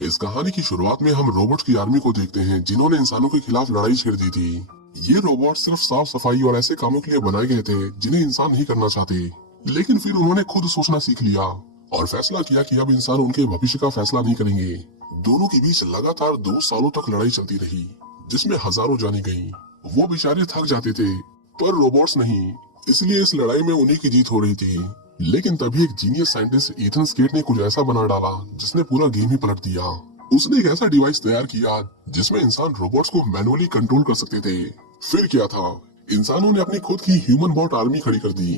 इस कहानी की शुरुआत में हम रोबोट्स की आर्मी को देखते हैं जिन्होंने इंसानों के खिलाफ लड़ाई छेड़ दी थी। ये रोबोट सिर्फ साफ सफाई और ऐसे कामों के लिए बनाए गए थे जिन्हें इंसान नहीं करना चाहते। लेकिन फिर उन्होंने खुद सोचना सीख लिया और फैसला किया कि अब इंसान उनके भविष्य का फैसला नहीं करेंगे। दोनों के बीच लगातार 2 सालों तक लड़ाई चलती रही, जिसमें हजारों जाने गयी। वो बेचारे थक जाते थे, पर रोबोट्स नहीं, इसलिए इस लड़ाई में उन्हीं की जीत हो रही थी। लेकिन तभी एक जीनियस साइंटिस्ट एथन स्केट ने कुछ ऐसा बना डाला जिसने पूरा गेम ही पलट दिया। उसने एक ऐसा डिवाइस तैयार किया जिसमें इंसान रोबोट्स को मैनुअली कंट्रोल कर सकते थे। फिर क्या था, इंसानों ने अपनी खुद की ह्यूमन बॉट आर्मी खड़ी कर दी।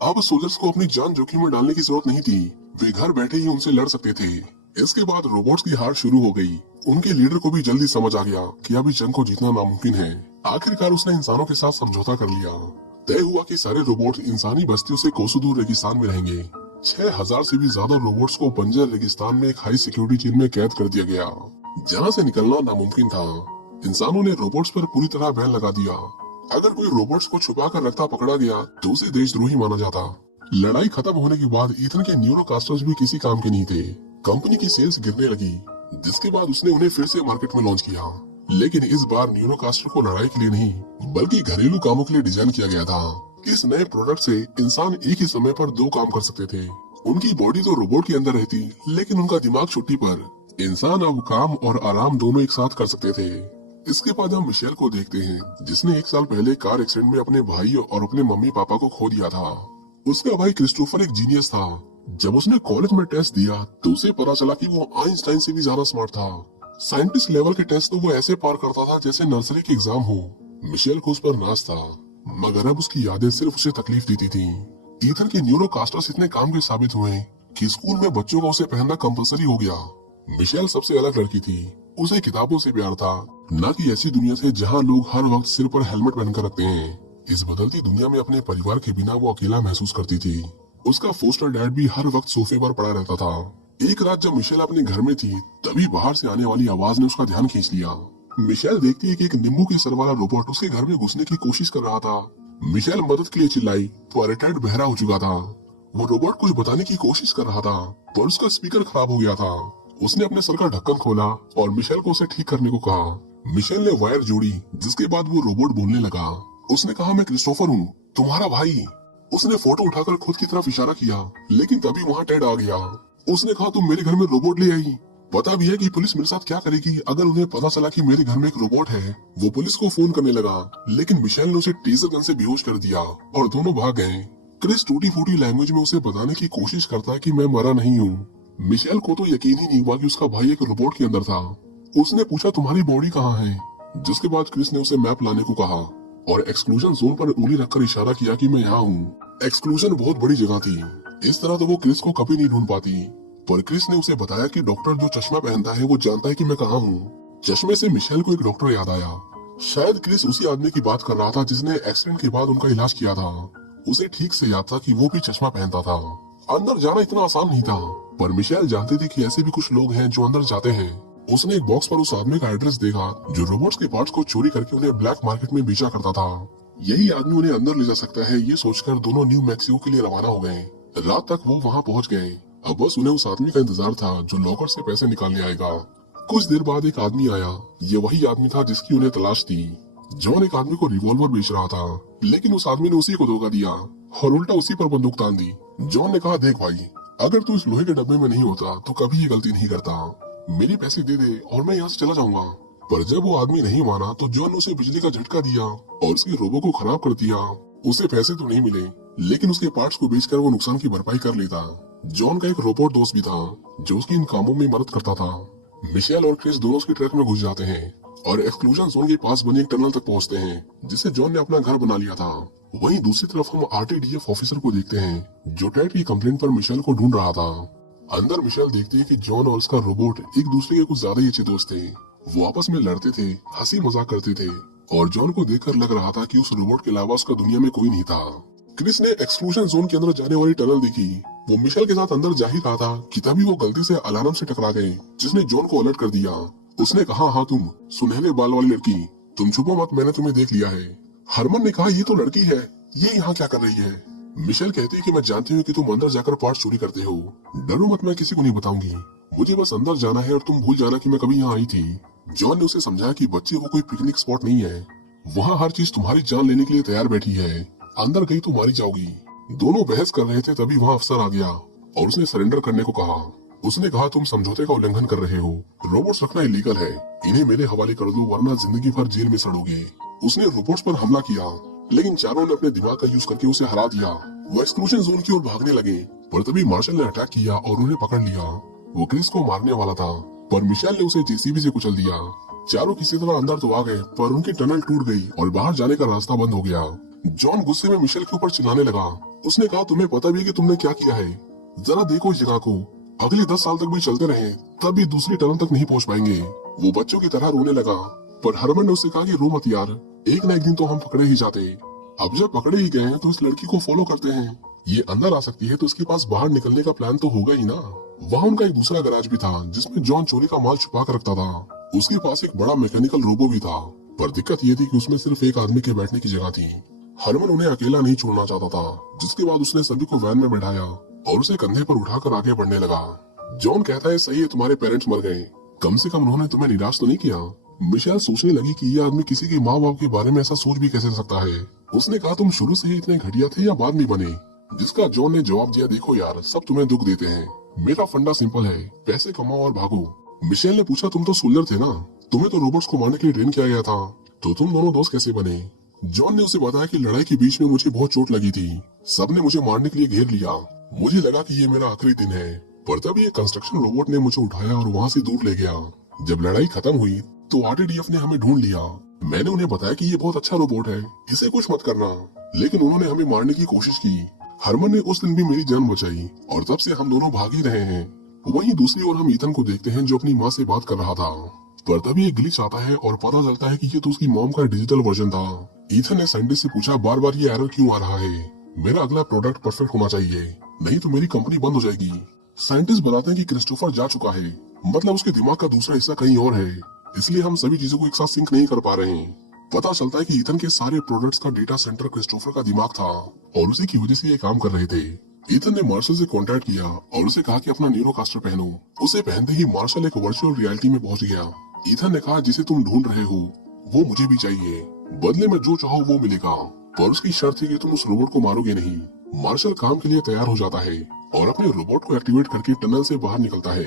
अब सोल्जर्स को अपनी जान जोखिम में डालने की जरूरत नहीं थी, वे घर बैठे ही उनसे लड़ सकते थे। इसके बाद रोबोट्स की हार शुरू हो गई। उनके लीडर को भी जल्दी समझ आ गया कि अब इस जंग को जीतना नामुमकिन है। आखिरकार उसने इंसानों के साथ समझौता कर लिया। तय हुआ कि सारे रोबोट इंसानी बस्तियों से कोसों दूर रेगिस्तान में रहेंगे। 6000 से भी ज्यादा रोबोट्स को बंजर रेगिस्तान में एक हाई सिक्योरिटी जेल में कैद कर दिया गया, जहाँ से निकलना नामुमकिन था। इंसानों ने रोबोट्स पर पूरी तरह बैन लगा दिया। अगर कोई रोबोट्स को छुपा कर रखता पकड़ा गया तो उसे देशद्रोही माना जाता। लड़ाई खत्म होने के बाद ईथन के न्यूरोकास्टर्स भी किसी काम के नहीं थे। कंपनी की सेल्स गिरने लगी, जिसके बाद उसने उन्हें फिर से मार्केट में लॉन्च किया। लेकिन इस बार न्यूरोकास्टर को लड़ाई के लिए नहीं, बल्कि घरेलू कामों के लिए डिजाइन किया गया था। इस नए प्रोडक्ट से इंसान एक ही समय पर 2 काम कर सकते थे। उनकी बॉडी तो रोबोट के अंदर रहती, लेकिन उनका दिमाग छुट्टी पर। इंसान अब काम और आराम दोनों एक साथ कर सकते थे। इसके बाद हम मिशेल को देखते हैं, जिसने 1 साल पहले कार एक्सीडेंट में अपने भाई और अपने मम्मी पापा को खो दिया था। उसका भाई क्रिस्टोफर एक जीनियस था। जब उसने कॉलेज में टेस्ट दिया तो उसे पता चला कि वो आइंस्टाइन से भी ज्यादा स्मार्ट था। साइंटिस्ट लेवल के टेस्ट तो वो ऐसे पार करता था जैसे नर्सरी के एग्जाम हो। मिशेल को उस पर नाज था, मगर अब उसकी यादें सिर्फ उसे तकलीफ देती थी। ईथन के न्यूरोकास्टर्स इतने काम के साबित हुए कि स्कूल में बच्चों का उसे पहनना कंपलसरी हो गया। मिशेल सबसे अलग लड़की थी। उसे किताबों से प्यार था, न कि ऐसी दुनिया से जहाँ लोग हर वक्त सिर पर हेलमेट पहनकर रखते हैं। इस बदलती दुनिया में अपने परिवार के बिना वो अकेला महसूस करती थी। उसका फोस्टर डैड भी हर वक्त सोफे पर पड़ा रहता था। एक रात जब मिशेल अपने घर में थी, तभी बाहर से आने वाली आवाज ने उसका ध्यान खींच लिया। मिशेल देखती है कि एक नींबू के सर वाला रोबोट उसके घर में घुसने की कोशिश कर रहा था। मिशेल मदद के लिए चिल्लाई तो रिटायर्ड बहरा हो चुका था। वो रोबोट कुछ बताने की कोशिश कर रहा था, पर उसका स्पीकर खराब हो गया था। उसने अपने सर का ढक्कन खोला और मिशेल को उसे ठीक करने को कहा। मिशेल ने वायर जोड़ी, जिसके बाद वो रोबोट बोलने लगा। उसने कहा, मैं क्रिस्टोफर हूँ, तुम्हारा भाई। उसने फोटो उठाकर खुद की तरफ इशारा किया, लेकिन तभी वहाँ टेड आ गया। उसने कहा, तुम मेरे घर में रोबोट ले आई। पता भी है कि पुलिस मेरे साथ क्या करेगी अगर उन्हें पता चला कि मेरे घर में एक रोबोट है। वो पुलिस को फोन करने लगा, लेकिन मिशेल ने उसे टेजर गन से बेहोश कर दिया और दोनों भाग गए। क्रिस टूटी फूटी लैंग्वेज में उसे बताने की कोशिश करता है कि मैं मरा नहीं हूँ। मिशेल को तो यकीन ही नहीं हुआ कि उसका भाई एक रोबोट के अंदर था। उसने पूछा, तुम्हारी बॉडी कहाँ है? जिसके बाद क्रिस ने उसे मैप लाने को कहा और एक्सक्लूजन जोन पर उंगली रखकर इशारा किया कि मैं यहाँ हूँ। एक्सक्लूजन बहुत बड़ी जगह थी, इस तरह तो वो क्रिस को कभी नहीं ढूंढ पाती। पर क्रिस ने उसे बताया कि डॉक्टर जो चश्मा पहनता है वो जानता है कि मैं कहाँ हूँ। चश्मे से मिशेल को एक डॉक्टर याद आया। शायद क्रिस उसी आदमी की बात कर रहा था जिसने एक्सीडेंट के बाद उनका इलाज किया था। उसे ठीक से याद था कि वो भी चश्मा पहनता था। अंदर जाना इतना आसान नहीं था, पर मिशेल जानती थी कि ऐसे भी कुछ लोग हैं जो अंदर जाते हैं। उसने एक बॉक्स पर उस आदमी का एड्रेस देखा जो रोबोट्स के पार्ट्स को चोरी करके उन्हें ब्लैक मार्केट में बेचा करता था। यही आदमी उन्हें अंदर ले जा सकता है, ये सोचकर दोनों न्यू मैक्सिको के लिए रवाना हो गए। रात तक वो वहाँ पहुँच गए। अब बस उन्हें उस आदमी का इंतजार था जो लॉकर से पैसे निकालने आएगा। कुछ देर बाद एक आदमी आया। ये वही आदमी था जिसकी उन्हें तलाश थी। जॉन एक आदमी को रिवॉल्वर बेच रहा था, लेकिन उस आदमी ने उसी को धोखा दिया और उल्टा उसी पर बंदूक तान दी। जॉन ने कहा, देख भाई, अगर तू इस लोहे के डब्बे में नहीं होता तो कभी ये गलती नहीं करता। मेरे पैसे दे दे और मैं यहाँ से चला जाऊंगा। पर जब वो आदमी नहीं माना तो जॉन ने उसे बिजली का झटका दिया और उसके रोबो को खराब कर दिया। उसे पैसे तो नहीं मिले, लेकिन उसके पार्ट्स को बेचकर वो नुकसान की भरपाई कर लेता। जॉन का एक रोबोट दोस्त भी था जो उसकी इन कामों में मदद करता था। मिशेल और क्रिस दोनों उसके ट्रक में घुस जाते हैं और एक्सक्लूजन जोन के पास बने एक टनल तक पहुंचते हैं, जिसे जॉन ने अपना घर बना लिया था। वहीं दूसरी तरफ हम आरटीडीएफ ऑफिसर को देखते हैं जो टेड की कंप्लेंट पर मिशेल को ढूंढ रहा था। अंदर मिशेल देखती है कि जॉन और उसका रोबोट एक दूसरे के कुछ ज्यादा ही अच्छे दोस्त थे। वो आपस में लड़ते थे, हंसी मजाक करते थे और जॉन को देखकर लग रहा था कि उस रोबोट के अलावा उसका दुनिया में कोई नहीं था। क्रिस ने एक्सक्लूजन जोन के अंदर जाने वाली टनल देखी। वो मिशेल के साथ अंदर जा ही रहा था कि तभी वो गलती से अलार्म से टकरा गए, जिसने जॉन को अलर्ट कर दिया। उसने कहा, हाँ तुम सुनहरे बाल वाली लड़की, तुम छुपो मत, मैंने तुम्हें देख लिया है। हरमन ने कहा, ये तो लड़की है, ये यहाँ क्या कर रही है? मिशेल कहती है कि मैं जानती हूँ कि तुम अंदर जाकर पार्ट्स चोरी करते हो। डरो मत, मैं किसी को नहीं बताऊंगी। मुझे बस अंदर जाना है और तुम भूल जाना कि मैं कभी यहाँ आई थी। जॉन ने उसे समझाया कि बच्चे वो कोई पिकनिक स्पॉट नहीं है, वहाँ हर चीज तुम्हारी जान लेने के लिए तैयार बैठी है, अंदर गई तो मारी जाओगी। दोनों बहस कर रहे थे तभी वहाँ अफसर आ गया और उसने सरेंडर करने को कहा। उसने कहा तुम समझौते का उल्लंघन कर रहे हो, रोबोट्स रखना इलीगल है, इन्हें मेरे हवाले कर दो वरना जिंदगी भर जेल में सड़ोगे। उसने रोबोट्स पर हमला किया लेकिन चारों ने अपने दिमाग का यूज करके उसे हरा दिया। वो एक्सक्लूजन जोन की ओर भागने लगे पर तभी मार्शल ने अटैक किया और उन्हें पकड़ लिया। वो क्रिस को मारने वाला था पर मिशेल ने उसे जेसीबी से कुचल दिया। चारों किसी तरह अंदर तो आ गए पर उनकी टनल टूट गई और बाहर जाने का रास्ता बंद हो गया। जॉन गुस्से में मिशेल के ऊपर चिल्लाने लगा। उसने कहा तुम्हें पता भी है कि तुमने क्या किया है, जरा देखो इस जगह को, अगले 10 साल तक भी चलते रहे तब भी दूसरी टनल तक नहीं पहुंच पाएंगे। वो बच्चों की तरह रोने लगा पर हरमन ने उससे कहा कि रो मत यार, एक न एक दिन तो हम पकड़े ही जाते। अब जब पकड़े ही गए हैं तो इस लड़की को फॉलो करते हैं, ये अंदर आ सकती है तो इसके पास बाहर निकलने का प्लान तो होगा ही ना। वहाँ उनका एक दूसरा गैराज भी था जिसमें जॉन चोरी का माल छुपा कर रखता था। उसके पास एक बड़ा मैकेनिकल रोबो भी था पर दिक्कत ये थी कि उसमें सिर्फ एक आदमी के बैठने की जगह थी। हरमन उन्हें अकेला नहीं छोड़ना चाहता था, जिसके बाद उसने सभी को वैन में बैठाया और उसे कंधे पर उठाकर आगे बढ़ने लगा। जॉन कहता है सही है तुम्हारे पेरेंट्स मर गए, कम से कम उन्होंने तुम्हें निराश तो नहीं किया। मिशेल सोचने लगी कि ये आदमी किसी के माँ बाप के बारे में ऐसा सोच भी कैसे सकता है। उसने कहा तुम शुरू से ही इतने घटिया थे या बाद में बने, जिसका जॉन ने जवाब दिया देखो यार सब तुम्हें दुख देते हैं, मेरा फंडा सिंपल है, पैसे कमाओ और भागो। मिशेल ने पूछा तुम तो सोल्जर थे ना, तुम्हें तो रोबोट्स को मारने के लिए ट्रेन किया गया था, तो तुम दोनों दोस्त कैसे बने। जॉन ने उसे बताया कि लड़ाई के बीच में मुझे बहुत चोट लगी थी, सबने मुझे मारने के लिए घेर लिया, मुझे लगा कि ये मेरा आखिरी दिन है, पर तब ये कंस्ट्रक्शन रोबोट ने मुझे उठाया और वहाँ से दूर ले गया। जब लड़ाई खत्म हुई तो आरटीडीएफ ने हमें ढूंढ लिया। मैंने उन्हें बताया कि ये बहुत अच्छा रोबोट है, इसे कुछ मत करना, लेकिन उन्होंने हमें मारने की कोशिश की। हरमन ने उस दिन भी मेरी जान बचाई और तब से हम दोनों भाग ही रहे हैं। वहीं दूसरी ओर हम ईथन को देखते हैं जो अपनी माँ से बात कर रहा था, पर तभी एक ग्लिच आता है और पता चलता है कि ये तो उसकी मॉम का डिजिटल वर्जन था। ईथन ने साइंटिस्ट से पूछा बार बार ये एरर क्यों आ रहा है, मेरा अगला प्रोडक्ट परफेक्ट होना चाहिए नहीं तो मेरी कंपनी बंद हो जाएगी। साइंटिस्ट बताते हैं कि क्रिस्टोफर जा चुका है, मतलब उसके दिमाग का दूसरा हिस्सा कहीं और है, इसलिए हम सभी चीजों को एक साथ सिंक नहीं कर पा रहे हैं। पता चलता है कि ईथन के सारे प्रोडक्ट्स का डेटा सेंटर क्रिस्टोफर का दिमाग था और उसी की वजह से ये काम कर रहे थे। ईथन ने मार्शल से कांटेक्ट किया और उसे कहा कि अपना न्यूरोकास्टर पहनो। उसे पहनते ही मार्शल एक वर्चुअल रियलिटी में पहुंच गया। ईथन ने कहा जिसे तुम ढूंढ रहे हो वो मुझे भी चाहिए, बदले में जो चाहो वो मिलेगा, पर उसकी शर्त है कि तुम उस रोबोट को मारोगे नहीं। मार्शल काम के लिए तैयार हो जाता है और अपने रोबोट को एक्टिवेट करके टनल से बाहर निकलता है।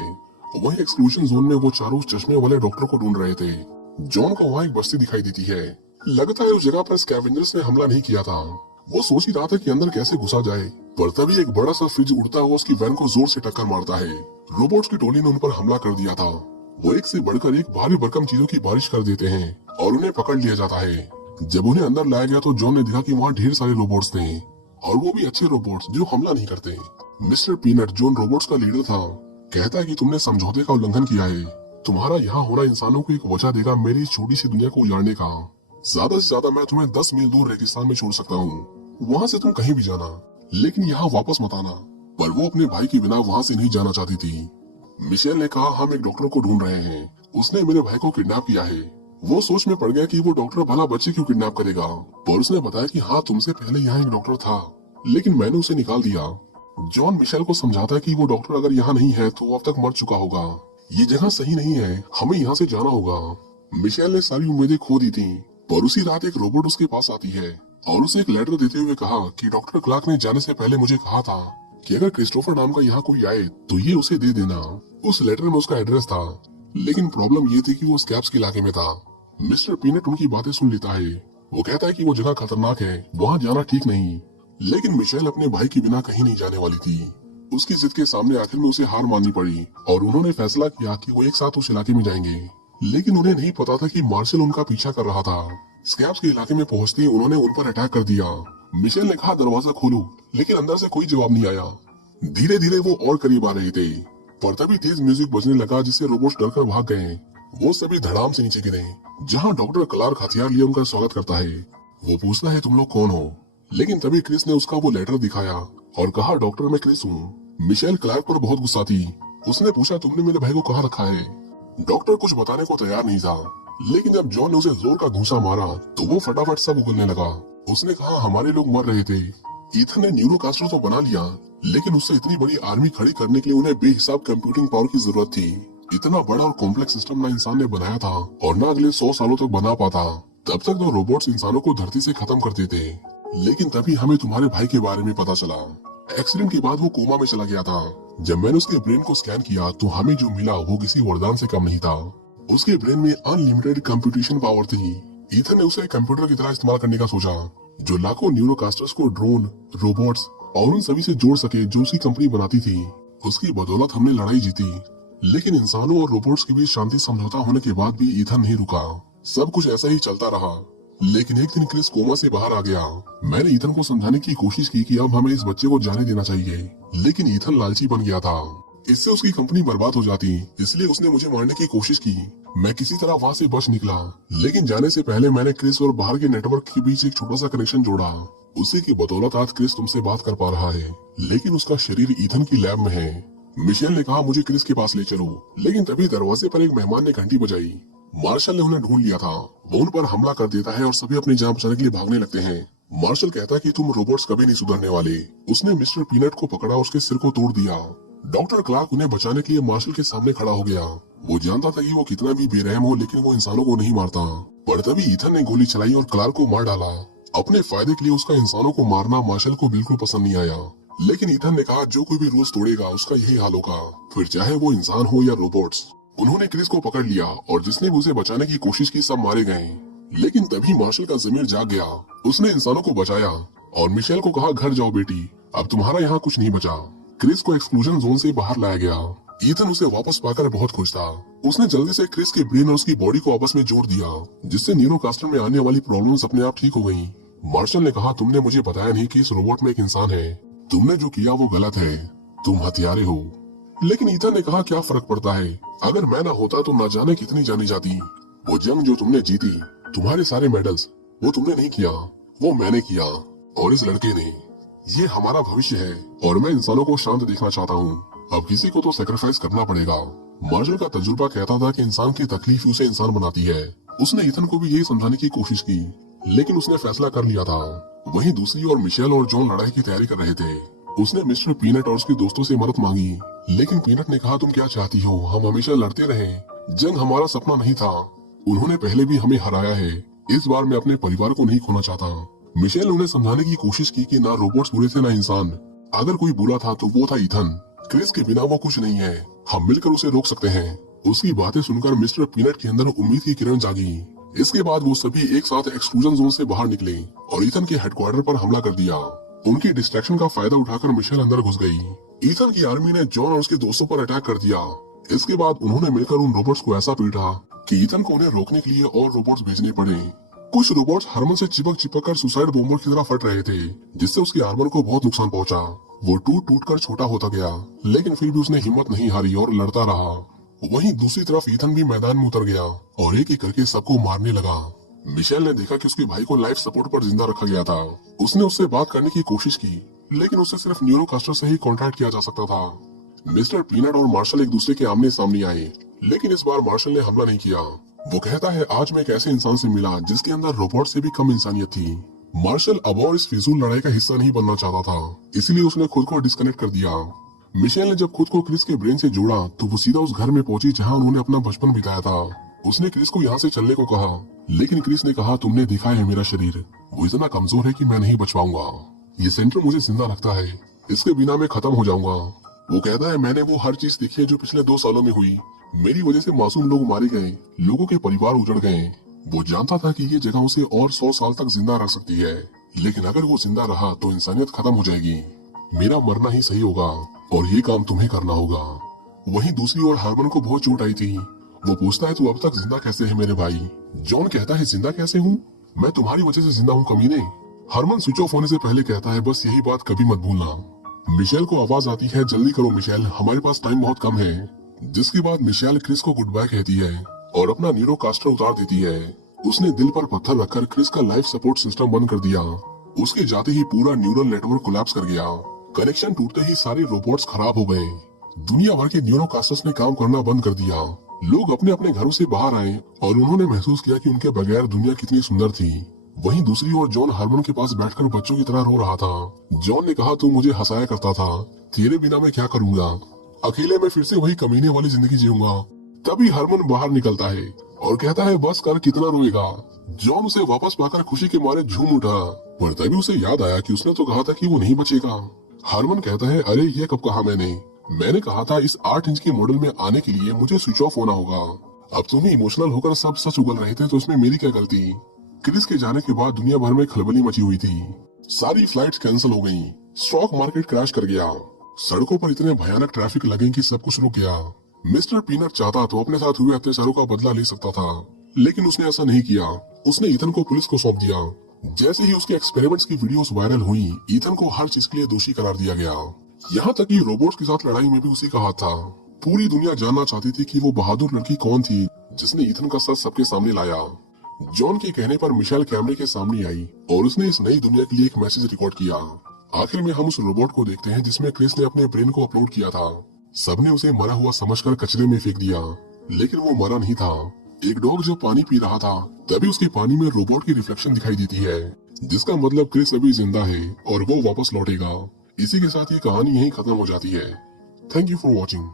वहीं एक्सक्लूजन जोन में वो चारों चश्मे वाले डॉक्टर को ढूंढ रहे थे। जॉन को वहाँ एक बस्ती दिखाई देती है, लगता है उस जगह पर स्कैवेंजर्स ने हमला नहीं किया था। वो सोच ही रहा था कि अंदर कैसे घुसा जाए, पर तभी एक बड़ा सा फ्रिज उड़ता हुआ उसकी वैन को जोर से टक्कर मारता है। रोबोट्स की टोली ने उन पर हमला कर दिया था। वो एक से बढ़कर एक भारी भरकम चीजों की बारिश कर देते हैं और उन्हें पकड़ लिया जाता है। जब उन्हें अंदर लाया गया तो जॉन ने देखा कि वहाँ ढेर सारे रोबोट्स थे और वो भी अच्छे रोबोट्स जो हमला नहीं करते। मिस्टर पीनट जो रोबोट्स का लीडर था कहता है कि तुमने समझौते का उल्लंघन किया है, तुम्हारा यहाँ होना इंसानों को एक वजह देगा मेरी इस छोटी सी दुनिया को उजाड़ने का। ज्यादा से ज्यादा मैं तुम्हें 10 मील दूर रेगिस्तान में छोड़ सकता हूँ, वहाँ से तुम कहीं भी जाना, लेकिन यहाँ वापस मत आना। पर वो अपने भाई के बिना वहाँ से नहीं जाना चाहती थी। मिशेल ने कहा हम एक डॉक्टर को ढूंढ रहे हैं, उसने मेरे भाई को किडनैप किया है। वो सोच में पड़ गया कि वो डॉक्टर भला बच्चे क्यों किडनैप करेगा, पर उसने बताया कि हाँ तुमसे पहले यहाँ एक डॉक्टर था लेकिन मैंने उसे निकाल दिया। जॉन मिशेल को समझाता है कि वो डॉक्टर अगर यहाँ नहीं है तो वो अब तक मर चुका होगा, ये जगह सही नहीं है, हमें यहाँ से जाना होगा। मिशेल ने सारी उम्मीदें खो दी थी, पर उसी रात एक रोबोट उसके पास आती है और उसे एक लेटर देते हुए कहा कि डॉक्टर क्लार्क ने जाने से पहले मुझे कहा था कि अगर क्रिस्टोफर नाम का यहाँ कोई आए तो ये उसे दे देना। उस लेटर में उसका एड्रेस था, लेकिन प्रॉब्लम ये थी कि वो स्कैब्स के इलाके में था। मिस्टर पीनट उनकी बातें सुन लेता है, वो कहता है कि वो जगह खतरनाक है, वहाँ जाना ठीक नहीं, लेकिन मिशेल अपने भाई के बिना कहीं नहीं जाने वाली थी। उसकी जिद के सामने आखिर में उसे हार माननी पड़ी और उन्होंने फैसला किया कि वो एक साथ उस इलाके में जाएंगे। लेकिन उन्हें नहीं पता था कि मार्शल उनका पीछा कर रहा था। स्कैब्स के इलाके में पहुंचते ही उन्होंने उन पर अटैक कर दिया। मिशेल ने कहा दरवाजा खोलो, लेकिन अंदर से कोई जवाब नहीं आया। धीरे धीरे वो और करीब आ रहे थे, पर तभी तेज म्यूजिक बजने लगा जिससे रोबोट्स डरकर भाग गए। वो सभी धड़ाम से नीचे गिरे, जहाँ डॉक्टर क्लार्क हथियार लिए उनका स्वागत करता है। वो पूछता है तुम लोग कौन हो, लेकिन तभी क्रिस ने उसका वो लेटर दिखाया और कहा डॉक्टर मैं क्रिस हूँ। मिशेल क्लार्क पर बहुत गुस्सा थी, उसने पूछा तुमने मेरे भाई को कहाँ रखा है। डॉक्टर कुछ बताने को तैयार नहीं था, लेकिन जब जॉन ने उसे जोर का घूंसा मारा तो वो फटाफट सब उगलने लगा। उसने कहा हमारे लोग मर रहे थे, ईथन ने न्यूरोकास्टर तो बना लिया, लेकिन उससे इतनी बड़ी आर्मी खड़ी करने के लिए उन्हें बेहिसाब कंप्यूटिंग पावर की जरूरत थी। इतना बड़ा और कॉम्प्लेक्स सिस्टम ना इंसान ने बनाया था और ना अगले 100 सालों तक बना पाता। तब तक तो रोबोट्स इंसानों को धरती से खत्म कर देते। लेकिन तभी हमें तुम्हारे भाई के बारे में पता चला। एक्सीडेंट के बाद वो कोमा में चला गया था। जब मैंने उसके ब्रेन को स्कैन किया तो हमें जो मिला वो किसी वरदान से कम नहीं था। उसके ब्रेन में अनलिमिटेड कंप्यूटेशन पावर थी। ईथन ने उसे कंप्यूटर की तरह इस्तेमाल करने का सोचा, जो लाखों न्यूरोकास्टर्स को ड्रोन, रोबोट्स और उन सभी से जोड़ सके जो उसकी कंपनी बनाती थी। उसकी बदौलत हमने लड़ाई जीती। लेकिन इंसानों और रोबोट्स के बीच शांति समझौता होने के बाद भी ईथन नहीं रुका। सब कुछ ऐसा ही चलता रहा। लेकिन एक दिन क्रिस कोमा से बाहर आ गया। मैंने ईथन को समझाने की कोशिश की कि अब हमें इस बच्चे को जाने देना चाहिए, लेकिन ईथन लालची बन गया था। इससे उसकी कंपनी बर्बाद हो जाती, इसलिए उसने मुझे मारने की कोशिश की। मैं किसी तरह वहाँ से बच निकला, लेकिन जाने से पहले मैंने क्रिस और बाहर के नेटवर्क के बीच एक छोटा सा कनेक्शन जोड़ा। उसी की बदौलत आज क्रिस तुमसे बात कर पा रहा है, लेकिन उसका शरीर ईथन की लैब में है। मिशेल ने कहा मुझे क्रिस के पास ले चलो, लेकिन तभी दरवाजे पर एक मेहमान ने घंटी बजाई। मार्शल ने उन्हें ढूंढ लिया था। वो उन पर हमला कर देता है और सभी अपनी जान बचाने के लिए भागने लगते हैं। मार्शल कहता है कि तुम रोबोट्स कभी नहीं सुधरने वाले। उसने मिस्टर पीनट को पकड़ा और उसके सिर को तोड़ दिया। डॉक्टर क्लार्क उन्हें बचाने के लिए मार्शल के सामने खड़ा हो गया। वो जानता था कि वो कितना भी बेरहम हो, लेकिन वो इंसानों को नहीं मारता। पर तभी ईथन ने गोली चलाई और क्लार्क को मार डाला। अपने फायदे के लिए उसका इंसानों को मारना मार्शल को बिल्कुल पसंद नहीं आया। लेकिन ईथन ने कहा जो कोई भी रूल्स तोड़ेगा उसका यही हाल होगा, फिर चाहे वो इंसान हो या रोबोट्स। उन्होंने क्रिस को पकड़ लिया और जिसने भी उसे बचाने की कोशिश की सब मारे गए। लेकिन तभी मार्शल का ज़मीर जाग गया। उसने इंसानों को बचाया और मिशेल को कहा घर जाओ बेटी, अब तुम्हारा यहाँ कुछ नहीं बचा। क्रिस को एक्सक्लूजन जोन से बाहर लाया गया। ईथन उसे वापस पाकर बहुत खुश था। उसने जल्दी से क्रिस के ब्रेन और उसकी बॉडी को आपस में जोड़ दिया, जिससे न्यूरोकास्टर में आने वाली प्रॉब्लम्स अपने आप ठीक हो गयी। मार्शल ने कहा तुमने मुझे बताया नहीं कि इस रोबोट में एक इंसान है। तुमने जो किया वो गलत है, तुम हत्यारे हो। लेकिन ईथन ने कहा क्या फर्क पड़ता है, अगर मैं ना होता तो ना जाने कितनी जानी जाती। वो जंग जो तुमने जीती, तुम्हारे सारे मेडल्स, वो तुमने नहीं किया, वो मैंने किया और इस लड़के ने। ये हमारा भविष्य है और मैं इंसानों को शांत देखना चाहता हूँ। अब किसी को तो सैक्रिफाइस करना पड़ेगा। मार्शल का तजुर्बा कहता था कि इंसान की तकलीफ उसे इंसान बनाती है। उसने ईथन को भी यही समझाने की कोशिश की, लेकिन उसने फैसला कर लिया था। वहीं दूसरी ओर मिशेल और जॉन लड़ाई की तैयारी कर रहे थे। उसने मिस्टर पीनट और उसके दोस्तों से मदद मांगी, लेकिन पीनट ने कहा तुम क्या चाहती हो, हम हमेशा लड़ते रहे, जंग हमारा सपना नहीं था। उन्होंने पहले भी हमें हराया है, इस बार मैं अपने परिवार को नहीं खोना चाहता। मिशेल ने उन्हें समझाने की कोशिश की कि ना रोबोट्स बुरे थे ना इंसान, अगर कोई बुरा था तो वो था ईथन। क्रिस के बिना वो कुछ नहीं है, हम मिलकर उसे रोक सकते हैं। उसकी बातें सुनकर मिस्टर पीनट के अंदर उम्मीद की किरण जागी। इसके बाद वो सभी एक साथ एक्सक्लूजन जोन से बाहर निकले और ईथन के हेडक्वार्टर पर हमला कर दिया। उनकी डिस्ट्रैक्शन का फायदा उठाकर मिशेल अंदर घुस गई। ईथन की आर्मी ने जॉन और उसके दोस्तों पर अटैक कर दिया। इसके बाद उन्होंने मिलकर उन रोबोट्स को ऐसा पीटा कि ईथन को उन्हें रोकने के लिए और रोबोट्स भेजने पड़े। कुछ रोबोट्स हरमन से चिपक कर सुसाइड बॉम्बर की तरह फट रहे थे, जिससे उसकी आर्मर को बहुत नुकसान पहुंचा। वो टूट कर छोटा होता गया, लेकिन फिर भी उसने हिम्मत नहीं हारी और लड़ता रहा। वहीं दूसरी तरफ ईथन भी मैदान में उतर गया और एक एक करके सबको मारने लगा। मिशेल ने देखा कि उसके भाई को लाइफ सपोर्ट पर जिंदा रखा गया था। उसने उससे बात करने की कोशिश की, लेकिन उसे सिर्फ न्यूरोकास्टर से ही कॉन्टैक्ट किया जा सकता था। मिस्टर पीनट और मार्शल एक दूसरे के आमने सामने आए, लेकिन इस बार मार्शल ने हमला नहीं किया। वो कहता है आज मैं एक ऐसे इंसान से मिला जिसके अंदर रोबोट से भी कम इंसानियत थी। मार्शल अब और इस फिजूल लड़ाई का हिस्सा नहीं बनना चाहता था, इसलिए उसने खुद को डिस्कनेक्ट कर दिया। मिशेल ने जब खुद को क्रिस के ब्रेन से जोड़ा तो वो सीधा उस घर में पहुंची जहां उन्होंने अपना बचपन बिताया था। उसने क्रिस को यहाँ से चलने को कहा, लेकिन क्रिस ने कहा तुमने देखा है मेरा शरीर, वो इतना कमजोर है कि मैं नहीं बच पाऊंगा। ये सेंटर मुझे जिंदा रखता है, इसके बिना मैं खत्म हो जाऊंगा। वो कहता है मैंने वो हर चीज देखी है जो पिछले 2 सालों में हुई। मेरी वजह से मासूम लोग मारे गए, लोगों के परिवार उजड़ गए। वो जानता था कि ये जगह उसे और 100 साल तक जिंदा रख सकती है, लेकिन अगर वो जिंदा रहा तो इंसानियत खत्म हो जाएगी। मेरा मरना ही सही होगा और ये काम तुम्हें करना होगा। वहीं दूसरी ओर हार्मन को बहुत चोट आई थी। वो पूछता है तू अब तक जिंदा कैसे है मेरे भाई। जॉन कहता है जिंदा कैसे हूँ, मैं तुम्हारी वजह से जिंदा हूँ कमीने। हार्मन स्विच ऑफ होने से पहले कहता है बस यही बात कभी मत भूलना। मिशेल को आवाज आती है जल्दी करो मिशेल, हमारे पास टाइम बहुत कम है। जिसके बाद मिशेल क्रिस को गुड बाय कहती है और अपना न्यूरोकास्टर उतार देती है। उसने दिल पर पत्थर रखकर क्रिस का लाइफ सपोर्ट सिस्टम बंद कर दिया। उसके जाते ही पूरा न्यूरल नेटवर्क कोलैप्स कर गया। कनेक्शन टूटते ही सारे रोबोट्स खराब हो गए। दुनिया भर के न्यूरोकास्टर्स ने काम करना बंद कर दिया। लोग अपने अपने घरों से बाहर आए और उन्होंने महसूस किया कि उनके बगैर दुनिया कितनी सुंदर थी। वहीं दूसरी ओर जॉन हारमन के पास बैठकर बच्चों की तरह रो रहा था। जॉन ने कहा, तू मुझे हंसाया करता था, तेरे बिना मैं क्या करूंगा, अकेले मैं फिर से वही कमीने वाली जिंदगी जीऊंगा। तभी हारमन बाहर निकलता है और कहता है, बस कर, कितना रोएगा। जॉन उसे वापस पाकर खुशी के मारे झूम उठा, पर तभी उसे याद आया कि उसने तो कहा था कि वो नहीं बचेगा। हारमन कहता है, अरे ये कब कहा मैंने कहा था इस 8 इंच के मॉडल में आने के लिए मुझे स्विच ऑफ होना होगा। अब तुम्हें इमोशनल होकर सब सच उगल रहे थे तो इसमें मेरी क्या गलती। क्रिस के जाने के बाद दुनिया भर में खलबली मची हुई थी। सारी फ्लाइट्स कैंसिल हो गईं, स्टॉक मार्केट क्रैश कर गया, सड़कों पर इतने भयानक ट्रैफिक लगे कि सब कुछ रुक गया। मिस्टर पीनट चाहता तो अपने साथ हुए अत्याचारों का बदला ले सकता था, लेकिन उसने ऐसा नहीं किया। उसने ईथन को पुलिस को सौंप दिया। जैसे ही उसके एक्सपेरिमेंट्स की वीडियोस वायरल हुई, ईथन को हर चीज के लिए दोषी करार दिया गया। यहाँ तक कि रोबोट्स के साथ लड़ाई में भी उसी का हाथ था। पूरी दुनिया जानना चाहती थी कि वो बहादुर लड़की कौन थी जिसने ईथन का सच सबके सामने लाया। जॉन के कहने पर मिशेल कैमरे के सामने आई और उसने इस नई दुनिया के लिए एक मैसेज रिकॉर्ड किया। आखिर में हम उस रोबोट को देखते हैं जिसमें क्रिस ने अपने ब्रेन को अपलोड किया था। सबने उसे मरा हुआ समझकर कचरे में फेंक दिया, लेकिन वो मरा नहीं था। एक डॉग जब पानी पी रहा था तभी उसके पानी में रोबोट की रिफ्लेक्शन दिखाई देती है, जिसका मतलब क्रिस अभी जिंदा है और वो वापस लौटेगा। इसी के साथ ये कहानी यहीं खत्म हो जाती है। Thank you for watching.